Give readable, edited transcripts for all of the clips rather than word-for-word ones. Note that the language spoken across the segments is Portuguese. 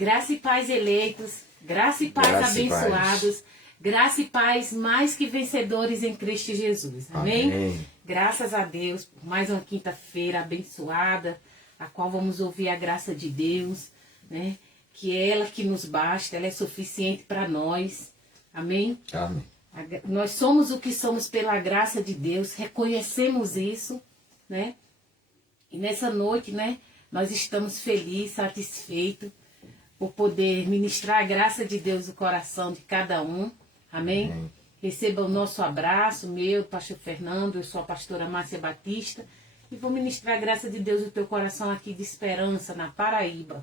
Graça e paz eleitos, graça e paz abençoados, graça e paz mais que vencedores em Cristo Jesus. Amém? Amém. Graças a Deus por mais uma quinta-feira abençoada, a qual vamos ouvir a graça de Deus, né? Que é ela que nos basta, ela é suficiente para nós. Amém? Amém. Nós somos o que somos pela graça de Deus, reconhecemos isso, né? E nessa noite, né, nós estamos felizes, satisfeitos por poder ministrar a graça de Deus no coração de cada um. Amém? Amém. Receba o nosso abraço, meu, pastor Fernando, eu sou a pastora Márcia Batista, e vou ministrar a graça de Deus no teu coração aqui de esperança, na Paraíba.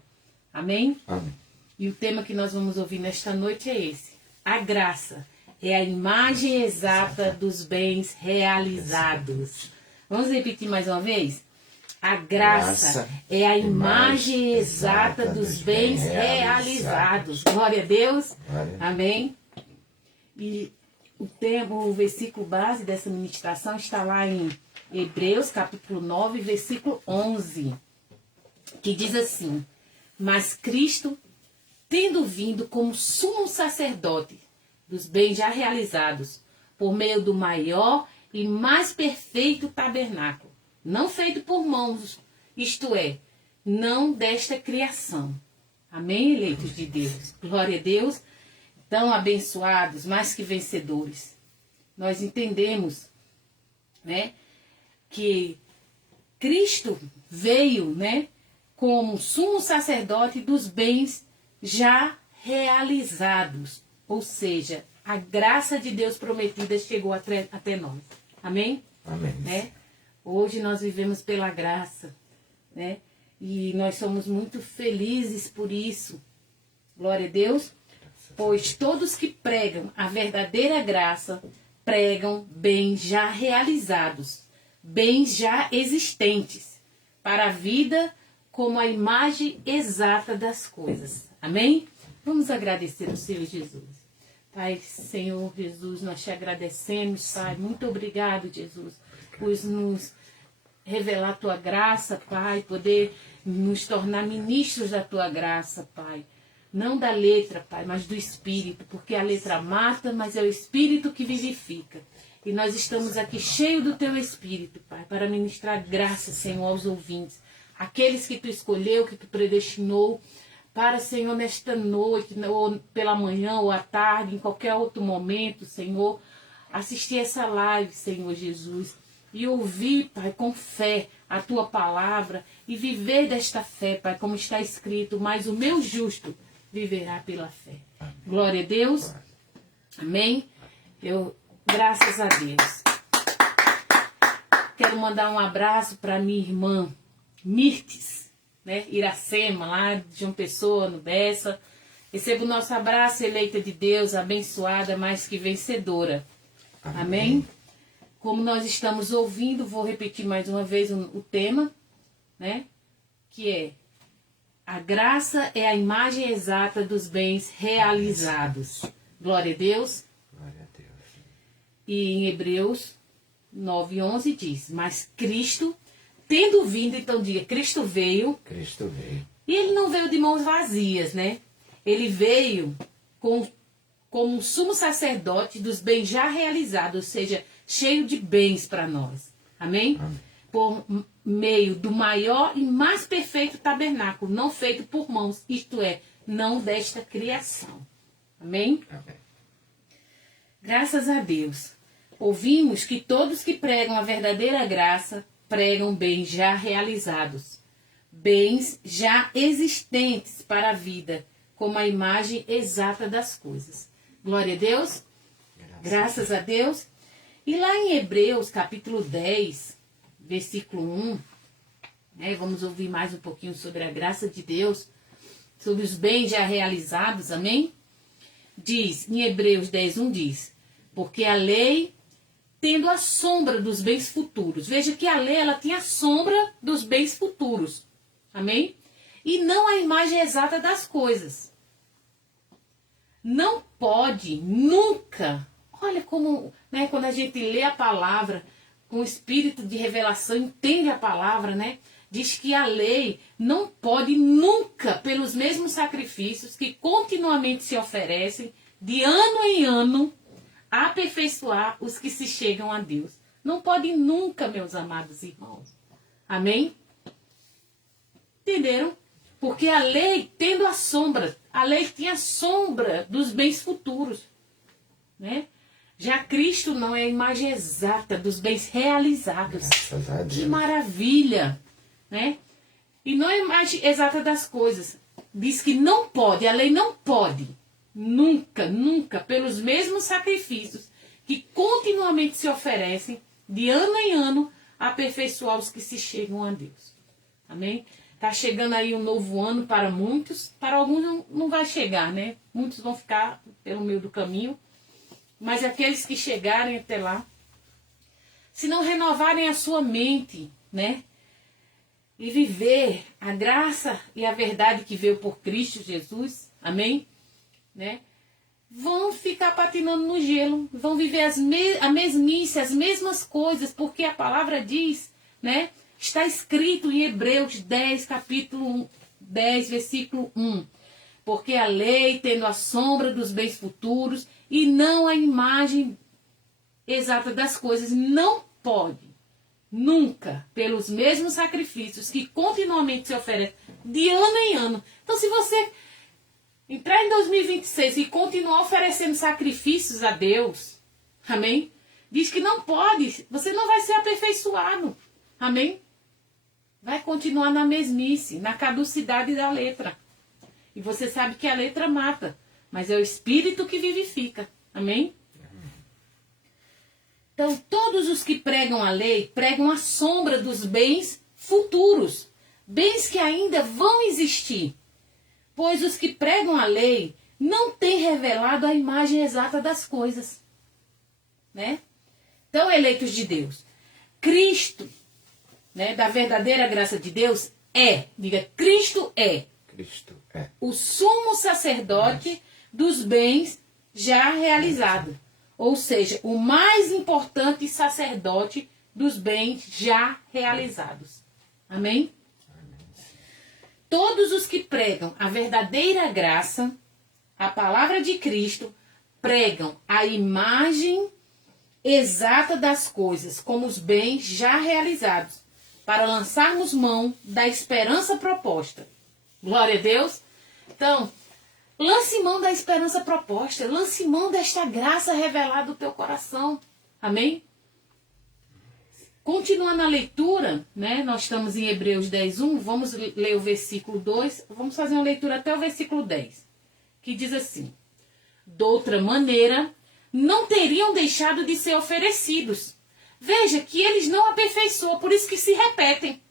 Amém? Amém. E o tema que nós vamos ouvir nesta noite é esse. A graça é a imagem exata dos bens realizados. Vamos repetir mais uma vez? A graça é a imagem exata dos bens realizados. Glória a Deus. Glória. Amém. E o versículo base dessa ministração está lá em Hebreus, capítulo 9, versículo 11, que diz assim: mas Cristo, tendo vindo como sumo sacerdote dos bens já realizados, por meio do maior e mais perfeito tabernáculo, não feito por mãos, isto é, não desta criação. Amém, eleitos de Deus? Glória a Deus. Tão abençoados, mais que vencedores. Nós entendemos, né, que Cristo veio, né, como sumo sacerdote dos bens já realizados. Ou seja, a graça de Deus prometida chegou até nós. Amém? Amém. Né? Hoje nós vivemos pela graça, né? E nós somos muito felizes por isso. Glória a Deus. Pois todos que pregam a verdadeira graça, pregam bens já realizados, bens já existentes, para a vida como a imagem exata das coisas. Amém? Vamos agradecer ao Senhor Jesus. Pai, Senhor Jesus, nós te agradecemos, Pai. Muito obrigado, Jesus, por nos revelar a tua graça, Pai, poder nos tornar ministros da tua graça, Pai. Não da letra, Pai, mas do Espírito, porque a letra mata, mas é o Espírito que vivifica. E nós estamos aqui cheios do Teu Espírito, Pai, para ministrar graça, Senhor, aos ouvintes. Aqueles que Tu escolheu, que Tu predestinou, para, Senhor, nesta noite, ou pela manhã, ou à tarde, em qualquer outro momento, Senhor, assistir essa live, Senhor Jesus, e ouvir, Pai, com fé a Tua palavra, e viver desta fé, Pai, como está escrito, mas o meu justo viverá pela fé. Amém. Glória a Deus. Amém. Graças a Deus. Quero mandar um abraço para minha irmã Mirtes, né? Iracema, lá de João Pessoa, no Bessa. Receba o nosso abraço, eleita de Deus, abençoada, mais que vencedora. Amém. Amém. Como nós estamos ouvindo, vou repetir mais uma vez o tema, né? Que é: a graça é a imagem exata dos bens realizados. Glória a Deus. Glória a Deus. E em Hebreus 9:11 diz: mas Cristo, tendo vindo, então diga, Cristo veio. Cristo veio. E ele não veio de mãos vazias, né? Ele veio como sumo sacerdote dos bens já realizados, ou seja, cheio de bens para nós. Amém? Amém. Por meio do maior e mais perfeito tabernáculo, não feito por mãos, isto é, não desta criação. Amém? Amém. Graças a Deus. Ouvimos que todos que pregam a verdadeira graça, pregam bens já realizados, bens já existentes para a vida, como a imagem exata das coisas. Glória a Deus. Graças a Deus. E lá em Hebreus, capítulo 10, versículo 1, né, vamos ouvir mais um pouquinho sobre a graça de Deus, sobre os bens já realizados, amém? Diz, em Hebreus 10:1 diz, porque a lei, tendo a sombra dos bens futuros, veja que a lei, ela tinha a sombra dos bens futuros, amém? E não a imagem exata das coisas. Não pode, nunca, olha como, né, quando a gente lê a palavra, com o espírito de revelação, entende a palavra, né? Diz que a lei não pode nunca, pelos mesmos sacrifícios que continuamente se oferecem, de ano em ano, a aperfeiçoar os que se chegam a Deus. Não pode nunca, meus amados irmãos. Amém? Entenderam? Porque a lei, tendo a sombra, a lei tinha a sombra dos bens futuros, né? Já Cristo não é a imagem exata dos bens realizados. Graças a Deus. Que maravilha, né? E não é a imagem exata das coisas. Diz que não pode, a lei não pode, nunca, nunca, pelos mesmos sacrifícios que continuamente se oferecem, de ano em ano, aperfeiçoar os que se chegam a Deus. Amém? Está chegando aí um novo ano para muitos, para alguns não vai chegar, né? Muitos vão ficar pelo meio do caminho, mas aqueles que chegarem até lá, se não renovarem a sua mente, né? E viver a graça e a verdade que veio por Cristo Jesus, amém? Né? Vão ficar patinando no gelo, vão viver a mesmice, as mesmas coisas, porque a palavra diz, né? Está escrito em Hebreus 10, capítulo 10, versículo 1. Porque a lei, tendo a sombra dos bens futuros e não a imagem exata das coisas, não pode, nunca, pelos mesmos sacrifícios que continuamente se oferecem, de ano em ano. Então, se você entrar em 2026 e continuar oferecendo sacrifícios a Deus, amém? Diz que não pode, você não vai ser aperfeiçoado, amém? Vai continuar na mesmice, na caducidade da letra. E você sabe que a letra mata, mas é o Espírito que vivifica, amém? Então, todos os que pregam a lei, pregam a sombra dos bens futuros, bens que ainda vão existir. Pois os que pregam a lei não têm revelado a imagem exata das coisas. Né? Então, eleitos de Deus, Cristo, né, da verdadeira graça de Deus, diga, Cristo é. Cristo é O sumo sacerdote dos bens já realizados. Ou seja, o mais importante sacerdote dos bens já realizados. Amém? Todos os que pregam a verdadeira graça, a palavra de Cristo, pregam a imagem exata das coisas, como os bens já realizados, para lançarmos mão da esperança proposta. Glória a Deus. Então, lance mão da esperança proposta, lance mão desta graça revelada do teu coração. Amém? Continuando a leitura, né? Nós estamos em Hebreus 10:1, vamos ler o versículo 2, vamos fazer uma leitura até o versículo 10, que diz assim: Doutra maneira, não teriam deixado de ser oferecidos. Veja que eles não aperfeiçoam, por isso que se repetem.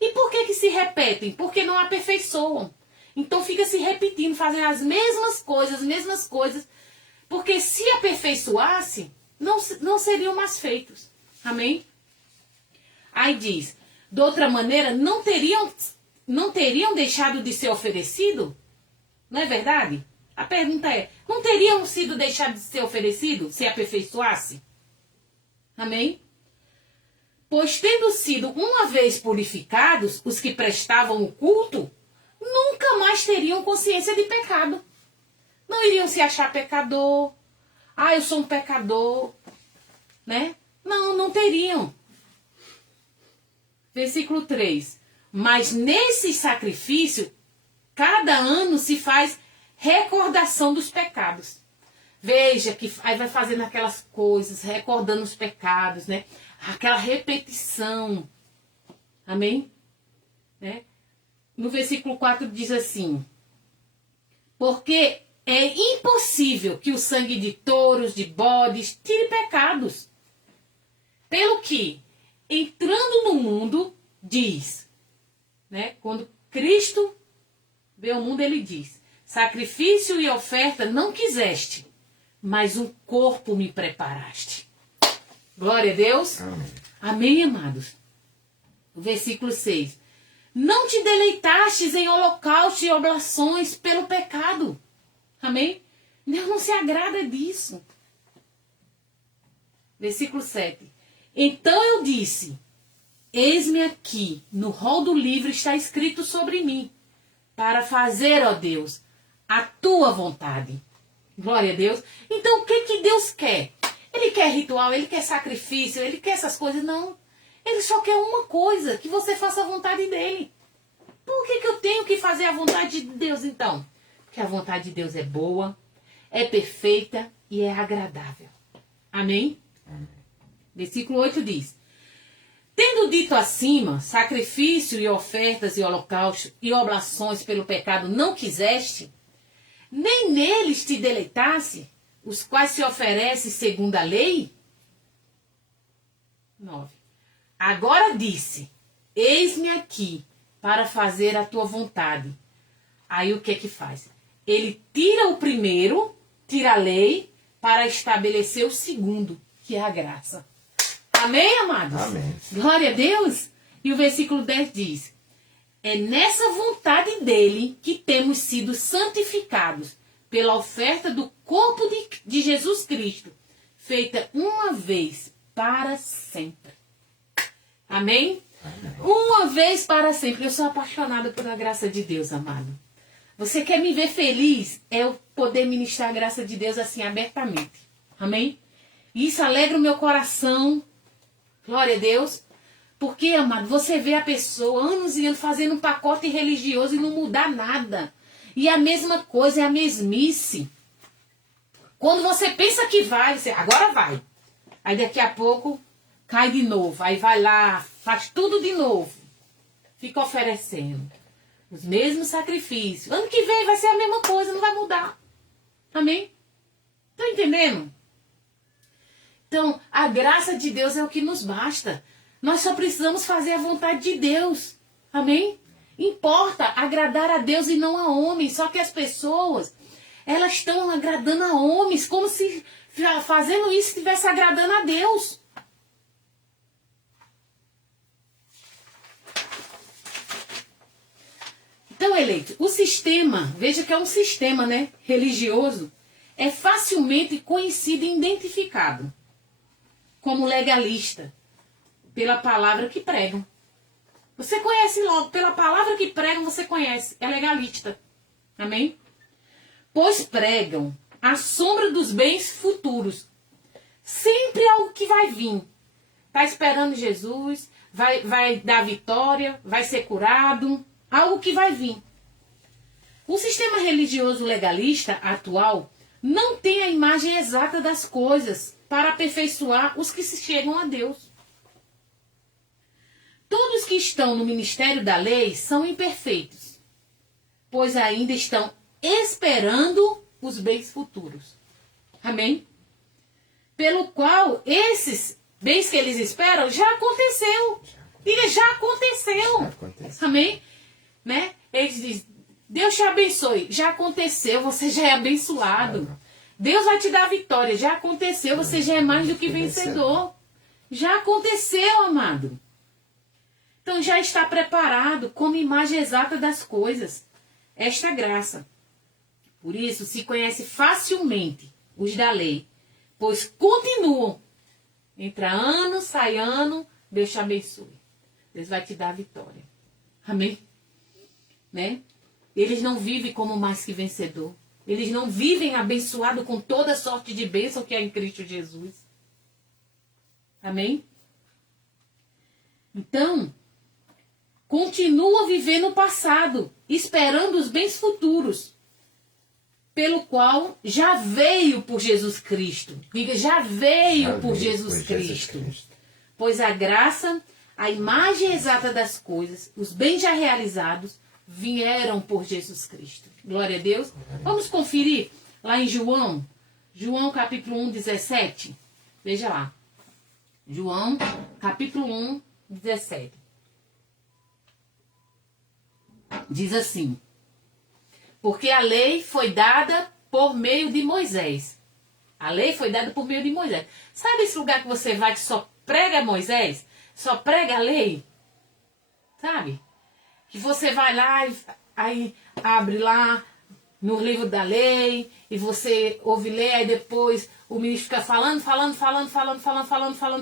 E por que se repetem? Porque não aperfeiçoam. Então fica se repetindo, fazendo as mesmas coisas, porque se aperfeiçoasse, não seriam mais feitos. Amém? Aí diz, de outra maneira, não teriam deixado de ser oferecido? Não é verdade? A pergunta é, não teriam sido deixados de ser oferecidos se aperfeiçoasse? Amém? Pois tendo sido uma vez purificados, os que prestavam o culto, nunca mais teriam consciência de pecado. Não iriam se achar pecador. Ah, eu sou um pecador. Né? Não teriam. Versículo 3. Mas nesse sacrifício, cada ano se faz recordação dos pecados. Veja que aí vai fazendo aquelas coisas, recordando os pecados, né? Aquela repetição. Amém? Né? No versículo 4 diz assim: porque é impossível que o sangue de touros, de bodes, tire pecados. Pelo que, entrando no mundo, diz, né? Quando Cristo veio ao mundo, ele diz: sacrifício e oferta não quiseste, mas um corpo me preparaste. Glória a Deus. Amém. Amém, amados. O versículo 6. Não te deleitastes em holocausto e oblações pelo pecado. Amém? Deus não se agrada disso. Versículo 7. Então eu disse, eis-me aqui, no rol do livro está escrito sobre mim. para fazer, ó Deus, a tua vontade. Glória a Deus. Então, o que que Deus quer? Ele quer ritual, ele quer sacrifício, ele quer essas coisas? Não. Ele só quer uma coisa, que você faça a vontade dele. Por que que eu tenho que fazer a vontade de Deus, então? Porque a vontade de Deus é boa, é perfeita e é agradável. Amém? Versículo 8 diz: tendo dito acima, sacrifício e ofertas e holocaustos e oblações pelo pecado não quiseste, nem neles te deleitasse, os quais se oferecem segundo a lei? 9. Agora disse, eis-me aqui para fazer a tua vontade. Aí o que é que faz? Ele tira o primeiro, tira a lei, para estabelecer o segundo, que é a graça. Amém, amados? Amém. Glória a Deus. E o versículo 10 diz: é nessa vontade dele que temos sido santificados pela oferta do corpo de Jesus Cristo, feita uma vez para sempre. Amém? Amém. Uma vez para sempre. Eu sou apaixonada pela graça de Deus, amado. Você quer me ver feliz? É eu poder ministrar a graça de Deus assim abertamente. Amém? Isso alegra o meu coração. Glória a Deus. Porque, amado, você vê a pessoa anos e anos fazendo um pacote religioso e não mudar nada. E a mesma coisa, é a mesmice. Quando você pensa que vai, você agora vai. Aí daqui a pouco cai de novo. Aí vai lá, faz tudo de novo. Fica oferecendo os mesmos sacrifícios. Ano que vem vai ser a mesma coisa, não vai mudar. Amém? Tá entendendo? Então, a graça de Deus é o que nos basta. Nós só precisamos fazer a vontade de Deus. Amém? Importa agradar a Deus e não a homens. Só que as pessoas, elas estão agradando a homens, como se fazendo isso estivesse agradando a Deus. Então, eleito, o sistema, veja que é um sistema, né, religioso, é facilmente conhecido e identificado como legalista, pela palavra que pregam. Você conhece logo, pela palavra que pregam, você conhece, é legalista. Amém? Pois pregam a sombra dos bens futuros. Sempre algo que vai vir. Está esperando Jesus, vai dar vitória, vai ser curado, algo que vai vir. O sistema religioso legalista atual não tem a imagem exata das coisas para aperfeiçoar os que se chegam a Deus. Todos que estão no ministério da lei são imperfeitos, pois ainda estão esperando os bens futuros. Amém? Pelo qual esses bens que eles esperam já aconteceu. Diga, já aconteceu. Já aconteceu. Amém? Né? Eles dizem, Deus te abençoe. Já aconteceu, você já é abençoado. Deus vai te dar vitória. Já aconteceu, você já é mais do que vencedor. Já aconteceu, amado. Então já está preparado como imagem exata das coisas. Esta graça. Por isso se conhece facilmente os da lei, pois continuam. Entra ano, sai ano, Deus te abençoe. Deus vai te dar a vitória. Amém? Né? Eles não vivem como mais que vencedor. Eles não vivem abençoado com toda sorte de bênção que é em Cristo Jesus. Amém? Então, continua vivendo o passado, esperando os bens futuros, pelo qual já veio por Jesus Cristo. Diga, já veio por Jesus Cristo. Pois a graça, a imagem exata das coisas, os bens já realizados, vieram por Jesus Cristo. Glória a Deus. Vamos conferir lá em João capítulo 1, 17. Veja lá. João capítulo 1, 17. Diz assim: porque a lei foi dada por meio de Moisés. A lei foi dada por meio de Moisés. Sabe esse lugar que você vai que só prega Moisés? Só prega a lei? Sabe? Que você vai lá e aí abre lá no livro da lei e você ouve ler, aí depois o ministro fica falando,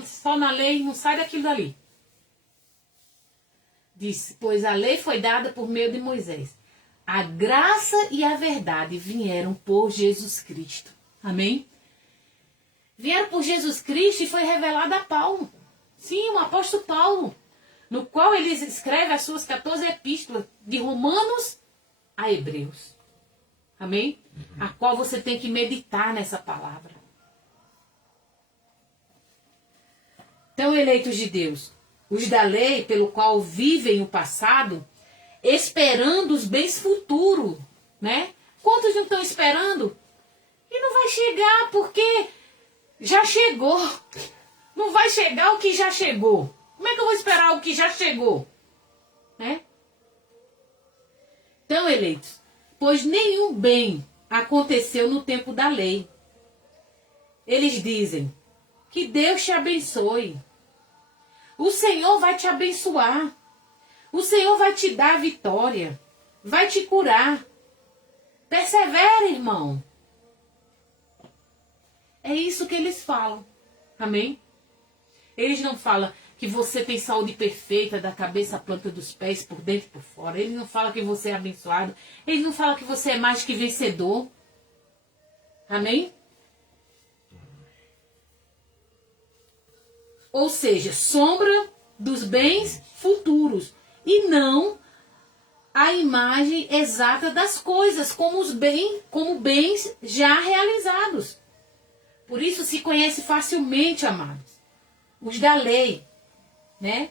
só na lei e não sai daquilo dali. Diz, pois a lei foi dada por meio de Moisés. A graça e a verdade vieram por Jesus Cristo. Amém? Vieram por Jesus Cristo e foi revelado a Paulo. Sim, o apóstolo Paulo, no qual ele escreve as suas 14 epístolas, de Romanos a Hebreus. Amém? A qual você tem que meditar nessa palavra. Então, eleitos de Deus, os da lei, pelo qual vivem o passado, esperando os bens futuros, né? Quantos não estão esperando? E não vai chegar porque já chegou. Não vai chegar o que já chegou. Como é que eu vou esperar o que já chegou? Né? Então, eleitos, pois nenhum bem aconteceu no tempo da lei. Eles dizem que Deus te abençoe. O Senhor vai te abençoar. O Senhor vai te dar a vitória. Vai te curar. Persevere, irmão. É isso que eles falam. Amém? Eles não falam que você tem saúde perfeita da cabeça à planta dos pés, por dentro e por fora. Eles não falam que você é abençoado. Eles não falam que você é mais que vencedor. Amém? Ou seja, sombra dos bens futuros. E não a imagem exata das coisas, como bens já realizados. Por isso se conhece facilmente, amados, os da lei, né?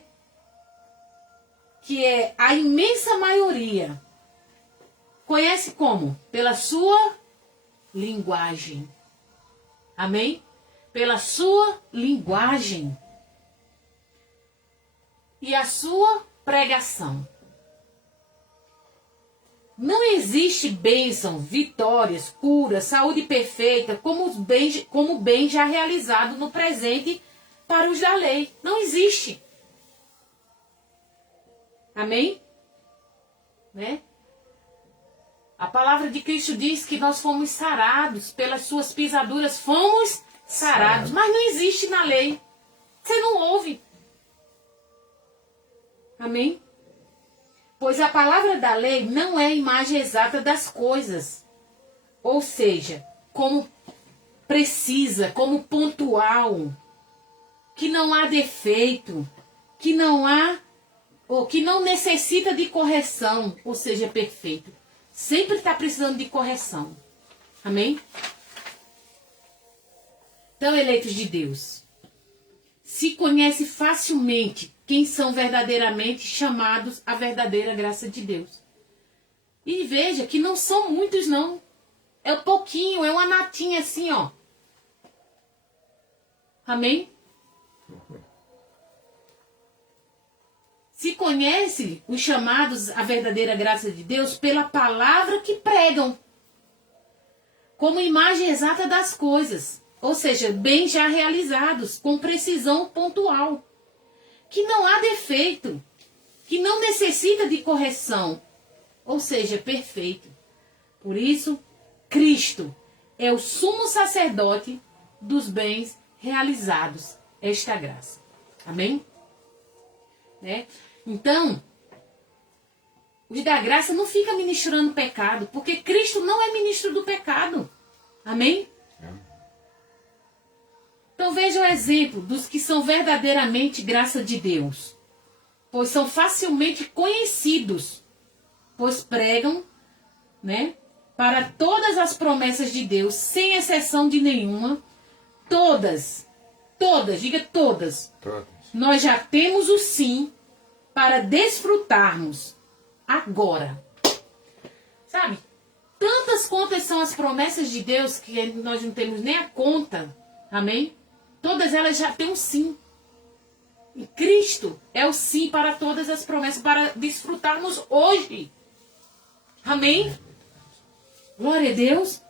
Que é a imensa maioria. Conhece como? Pela sua linguagem. Amém? Pela sua linguagem. E a sua pregação. Não existe bênção, vitórias, cura, saúde perfeita como bem já realizado no presente para os da lei. Não existe. Amém? Né? A palavra de Cristo diz que nós fomos sarados, pelas suas pisaduras fomos sarados. Mas não existe na lei. Você não ouve. Amém? Pois a palavra da lei não é a imagem exata das coisas. Ou seja, como precisa, como pontual, que não há defeito, que não há, ou que não necessita de correção, ou seja, perfeito. Sempre está precisando de correção. Amém? Então, eleitos de Deus, se conhece facilmente quem são verdadeiramente chamados à verdadeira graça de Deus. E veja que não são muitos, não. É um pouquinho, é uma natinha assim, ó. Amém? Se conhece os chamados à verdadeira graça de Deus pela palavra que pregam, como imagem exata das coisas, ou seja, bem já realizados, com precisão pontual, que não há defeito, que não necessita de correção, ou seja, perfeito. Por isso, Cristo é o sumo sacerdote dos bens realizados, esta graça. Amém? Né? Então, os da graça não fica ministrando pecado, porque Cristo não é ministro do pecado. Amém? Então veja o exemplo dos que são verdadeiramente graça de Deus, pois são facilmente conhecidos, pois pregam, né, para todas as promessas de Deus, sem exceção de nenhuma, todas, diga todas, nós já temos o sim para desfrutarmos agora. Sabe? Tantas quantas são as promessas de Deus que nós não temos nem a conta. Amém? Todas elas já têm um sim. E Cristo é o sim para todas as promessas, para desfrutarmos hoje. Amém? Glória a Deus.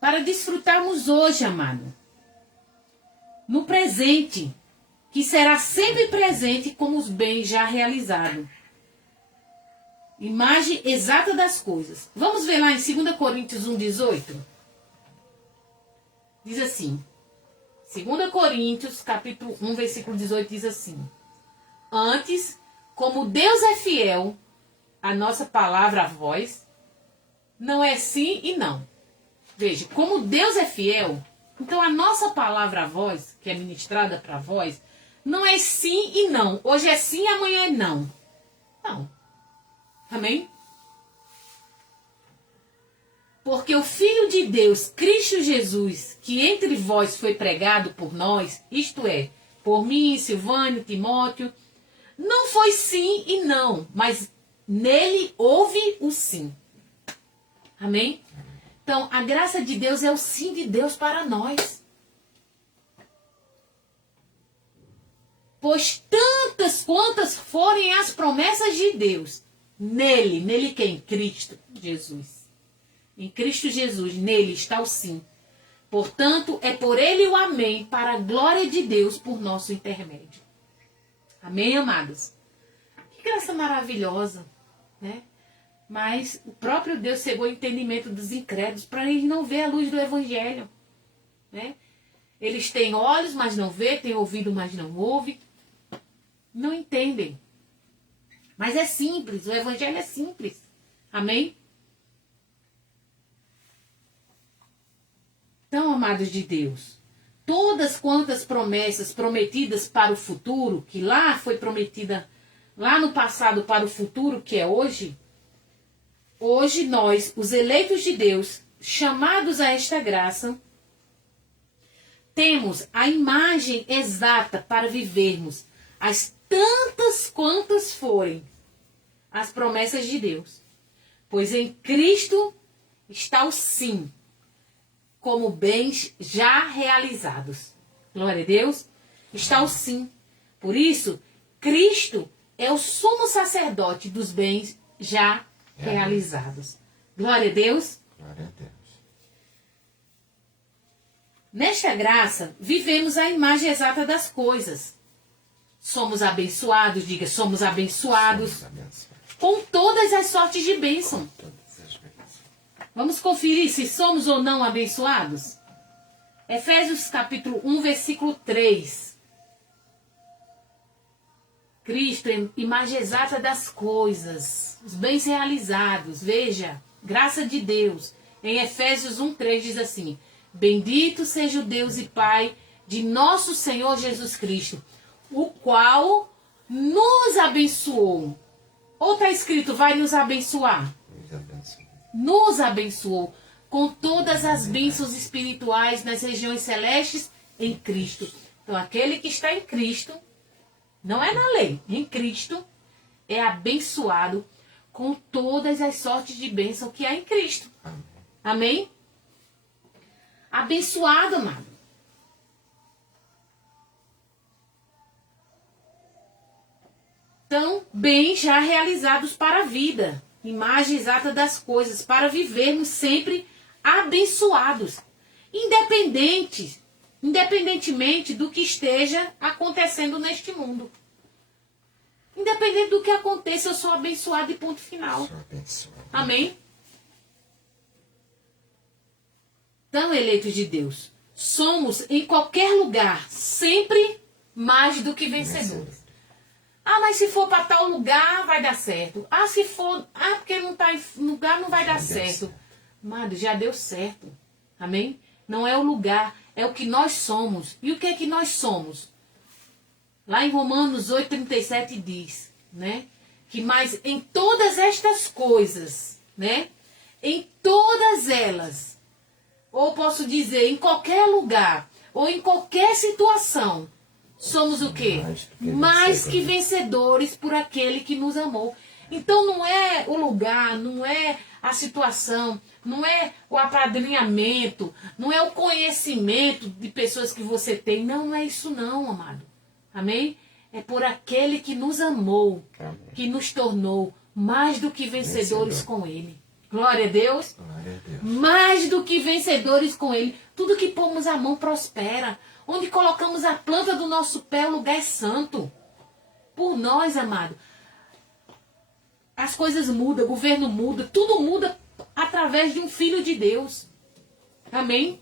Para desfrutarmos hoje, amado. No presente, que será sempre presente como os bens já realizados. Imagem exata das coisas. Vamos ver lá em 2 Coríntios 1,18? Diz assim, 2 Coríntios, capítulo 1, versículo 18, diz assim: Antes, como Deus é fiel, a nossa palavra, a voz, não é sim e não. Veja, como Deus é fiel, então a nossa palavra, a voz, que é ministrada para vós, não é sim e não. Hoje é sim, amanhã é não. Não. Amém? Porque o Filho de Deus, Cristo Jesus, que entre vós foi pregado por nós, isto é, por mim, Silvânio, Timóteo, não foi sim e não, mas nele houve o sim. Amém? Então, a graça de Deus é o sim de Deus para nós. Pois tantas quantas forem as promessas de Deus, nele quem? Cristo Jesus. Em Cristo Jesus, nele está o sim. Portanto, é por ele o amém, para a glória de Deus por nosso intermédio. Amém, amados? Que graça maravilhosa, né? Mas o próprio Deus cegou o entendimento dos incrédulos para eles não ver a luz do Evangelho, né? Eles têm olhos, mas não vê, têm ouvido, mas não ouve. Não entendem. Mas é simples, o Evangelho é simples. Amém? Então, amados de Deus, todas quantas promessas prometidas para o futuro, que lá foi prometida, lá no passado para o futuro, que é hoje, hoje nós, os eleitos de Deus, chamados a esta graça, temos a imagem exata para vivermos as tantas quantas forem as promessas de Deus. Pois em Cristo está o sim, como bens já realizados. Glória a Deus. Está o sim. Por isso, Cristo é o sumo sacerdote dos bens já realizados. Glória a Deus. Glória a Deus. Nesta graça, vivemos a imagem exata das coisas. Somos abençoados, diga, somos abençoados, Somos abençoados. com todas as sortes de bênção. Todas as bênçãos. Vamos conferir se somos ou não abençoados? Efésios capítulo 1, versículo 3. Cristo, imagem exata das coisas, os bens realizados. Veja, graça de Deus. Em Efésios 1, 3 diz assim: bendito seja o Deus e Pai de nosso Senhor Jesus Cristo, o qual nos abençoou. Ou está escrito, vai nos abençoar? Nos abençoe. Nos abençoou com todas as bênçãos espirituais nas regiões celestes em Cristo. Então, aquele que está em Cristo, não é na lei, em Cristo, é abençoado com todas as sortes de bênção que há em Cristo. Amém. Amém? Abençoado, amado. Então, bens já realizados para a vida, imagem exata das coisas, para vivermos sempre abençoados, independentemente do que esteja acontecendo neste mundo. Independente do que aconteça, eu sou abençoado e ponto final. Sou abençoado. Amém? Então, eleitos de Deus, somos em qualquer lugar sempre mais do que vencedores. Ah, mas se for para tal lugar, vai dar certo. Ah, se for... Ah, porque não está em lugar, não vai dar certo. Amado, já deu certo. Amém? Não é o lugar, é o que nós somos. E o que é que nós somos? Lá em Romanos 8,37 diz, né? Que mais em todas estas coisas, né? Em todas elas, ou posso dizer, em qualquer lugar, ou em qualquer situação, somos o quê? Mais que vencedores por aquele que nos amou. Então não é o lugar, não é a situação, não é o apadrinhamento, não é o conhecimento de pessoas que você tem. Não, não é isso não, amado. Amém? É por aquele que nos amou, Amém. que nos tornou mais do que vencedores com ele. Glória a Deus. Glória a Deus. Mais do que vencedores com ele. Tudo que pomos a mão prospera. Onde colocamos a planta do nosso pé, o lugar é santo. Por nós, amado. As coisas mudam, o governo muda, tudo muda através de um filho de Deus. Amém?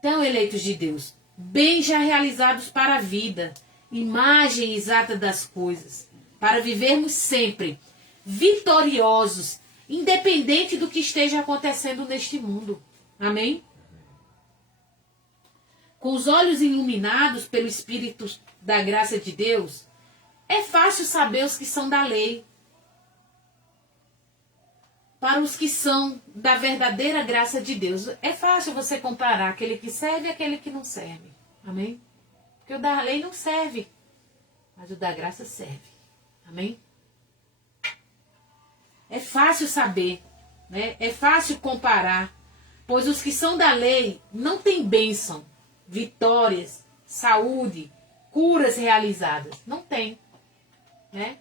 Então, eleitos de Deus, bens já realizados para a vida, imagem exata das coisas, para vivermos sempre vitoriosos, independente do que esteja acontecendo neste mundo. Amém? Com os olhos iluminados pelo Espírito da graça de Deus, é fácil saber os que são da lei. Para os que são da verdadeira graça de Deus, é fácil você comparar aquele que serve e aquele que não serve. Amém? Porque o da lei não serve, mas o da graça serve. Amém? É fácil saber, né? É fácil comparar, pois os que são da lei não têm bênção, vitórias, saúde, curas realizadas. Não tem, né?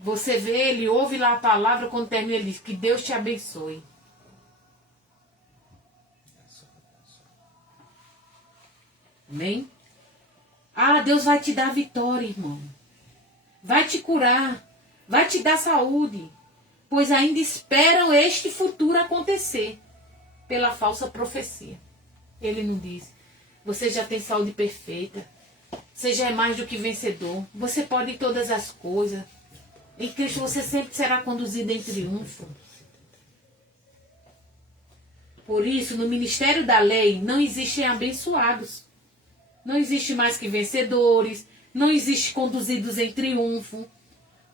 Você vê, ele ouve lá a palavra, quando termina ele diz que Deus te abençoe. Amém? Ah, Deus vai te dar vitória, irmão. Vai te curar, vai te dar saúde, pois ainda esperam este futuro acontecer pela falsa profecia. Ele não diz, você já tem saúde perfeita, você já é mais do que vencedor, você pode todas as coisas. Em Cristo você sempre será conduzido em triunfo. Por isso, no ministério da lei, não existem abençoados. Não existe mais que vencedores. Não existe conduzidos em triunfo.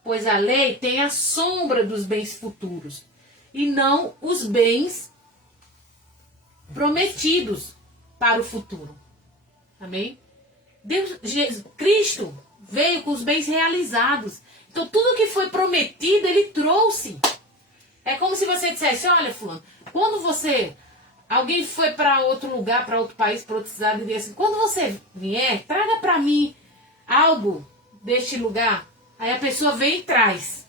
Pois a lei tem a sombra dos bens futuros. E não os bens prometidos para o futuro. Amém? Cristo veio com os bens realizados. Então, tudo que foi prometido, ele trouxe. É como se você dissesse, olha, fulano, quando alguém foi para outro lugar, para outro país, para outro estado, e disse assim, quando você vier, traga para mim algo deste lugar. Aí a pessoa vem e traz.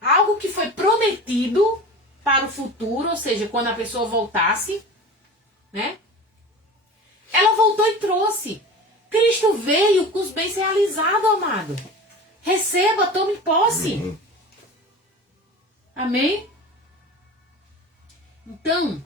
Algo que foi prometido para o futuro, ou seja, quando a pessoa voltasse, né? Ela voltou e trouxe. Cristo veio com os bens realizados, amado. Receba, tome posse. Amém? Então,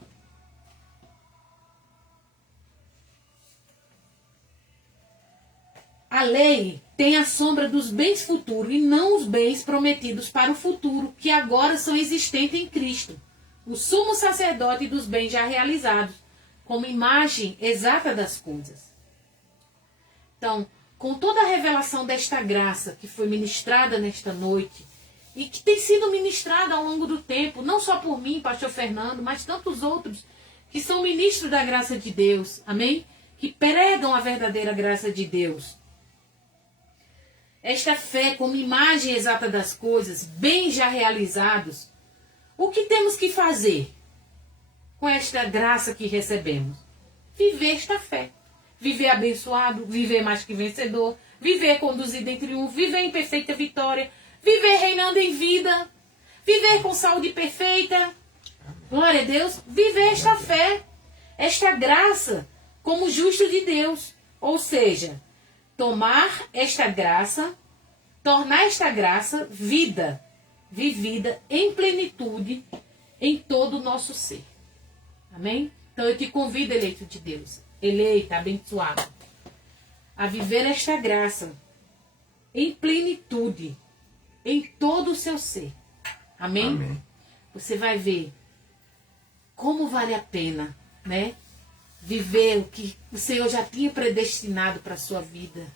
a lei tem a sombra dos bens futuros e não os bens prometidos para o futuro, que agora são existentes em Cristo, o sumo sacerdote dos bens já realizados, como imagem exata das coisas. Então, com toda a revelação desta graça que foi ministrada nesta noite e que tem sido ministrada ao longo do tempo, não só por mim, pastor Fernando, mas tantos outros que são ministros da graça de Deus, amém? Que pregam a verdadeira graça de Deus. Esta fé como imagem exata das coisas, bem já realizados, o que temos que fazer com esta graça que recebemos? Viver esta fé. Viver abençoado, viver mais que vencedor, viver conduzido em triunfo, viver em perfeita vitória, viver reinando em vida, viver com saúde perfeita. Glória a Deus. Viver esta fé, esta graça como justo de Deus. Ou seja, tomar esta graça, tornar esta graça vida, vivida em plenitude em todo o nosso ser. Amém? Então eu te convido, eleito de Deus, eleita, abençoado, a viver esta graça em plenitude, em todo o seu ser. Amém? Amém. Você vai ver como vale a pena, né? Viver o que o Senhor já tinha predestinado para a sua vida.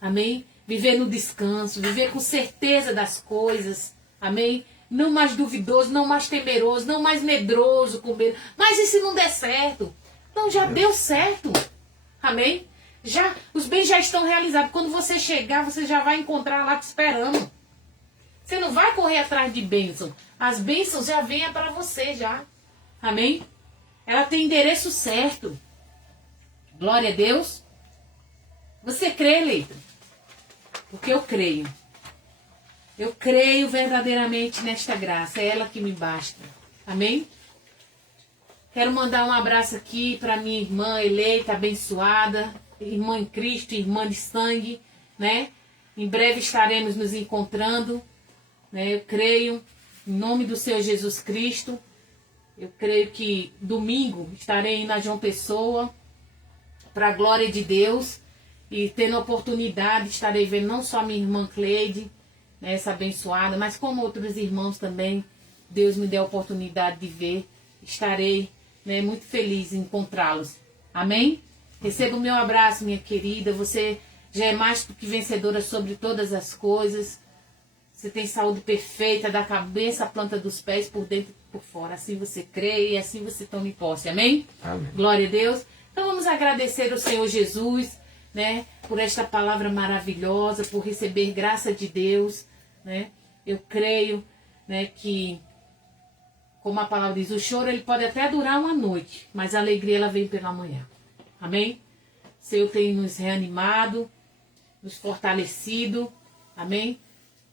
Amém? Viver no descanso, viver com certeza das coisas. Amém? Não mais duvidoso, não mais temeroso, não mais medroso, com medo. Mas e se não der certo? Não, já deu certo. Amém? Os bens já estão realizados. Quando você chegar, você já vai encontrar lá te esperando. Você não vai correr atrás de bênção. As bênçãos já vêm para você já. Amém? Ela tem endereço certo. Glória a Deus. Você crê, Leita? Porque eu creio. Eu creio verdadeiramente nesta graça. É ela que me basta. Amém? Quero mandar um abraço aqui para minha irmã eleita, abençoada, irmã em Cristo, irmã de sangue, né? Em breve estaremos nos encontrando, né? Eu creio, em nome do Senhor Jesus Cristo. Eu creio que domingo estarei na João Pessoa, para a glória de Deus, e tendo a oportunidade, estarei vendo não só minha irmã Cleide, né, essa abençoada, mas como outros irmãos também, Deus me deu a oportunidade de ver, estarei, né, muito feliz em encontrá-los. Amém? Receba o meu abraço, minha querida. Você já é mais do que vencedora sobre todas as coisas. Você tem saúde perfeita, da cabeça à planta dos pés, por dentro e por fora. Assim você crê e assim você toma em posse. Amém? Amém. Glória a Deus. Então vamos agradecer ao Senhor Jesus, né, por esta palavra maravilhosa, por receber graça de Deus, né? Eu creio, né, que, como a palavra diz, o choro ele pode até durar uma noite, mas a alegria ela vem pela manhã. Amém? O Senhor tem nos reanimado, nos fortalecido, amém?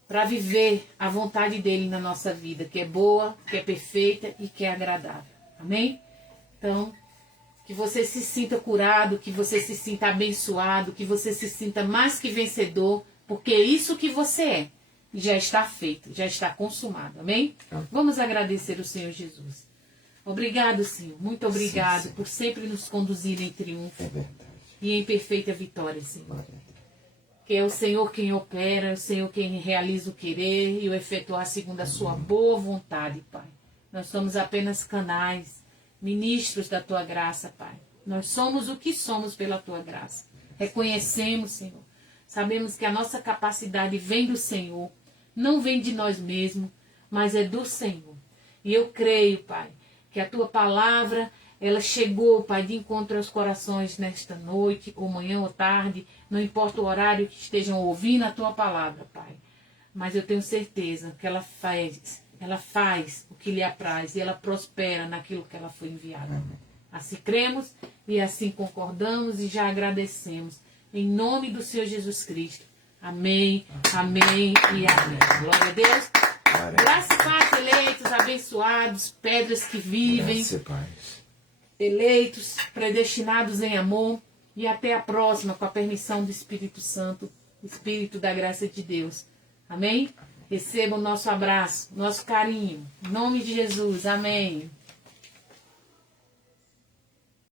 Para viver a vontade dele na nossa vida, que é boa, que é perfeita e que é agradável. Amém? Então, que você se sinta curado, que você se sinta abençoado, que você se sinta mais que vencedor, porque é isso que você é. Já está feito, já está consumado. Amém? Vamos agradecer o Senhor Jesus. Obrigado, Senhor. Muito obrigado Sim, por sempre nos conduzir em triunfo É verdade. e em perfeita vitória, Senhor. Glória a Deus. Que é o Senhor quem opera, é o Senhor quem realiza o querer e o efetuar segundo a sua boa vontade, Pai. Nós somos apenas canais, ministros da Tua graça, Pai. Nós somos o que somos pela Tua graça. Reconhecemos, Senhor. Sabemos que a nossa capacidade vem do Senhor, não vem de nós mesmos, mas é do Senhor. E eu creio, Pai, que a Tua palavra, ela chegou, Pai, de encontro aos corações nesta noite, ou manhã ou tarde, não importa o horário que estejam ouvindo a Tua palavra, Pai. Mas eu tenho certeza que ela faz o que lhe apraz e ela prospera naquilo que ela foi enviada. Assim cremos e assim concordamos e já agradecemos. Em nome do Senhor Jesus Cristo. Amém, amém e amém. Glória a Deus. Glória a Deus. Graça e paz, eleitos, abençoados, pedras que vivem, Graça e paz. eleitos, predestinados em amor. E até a próxima, com a permissão do Espírito Santo, Espírito da graça de Deus. Amém? Receba o nosso abraço, nosso carinho. Em nome de Jesus. Amém.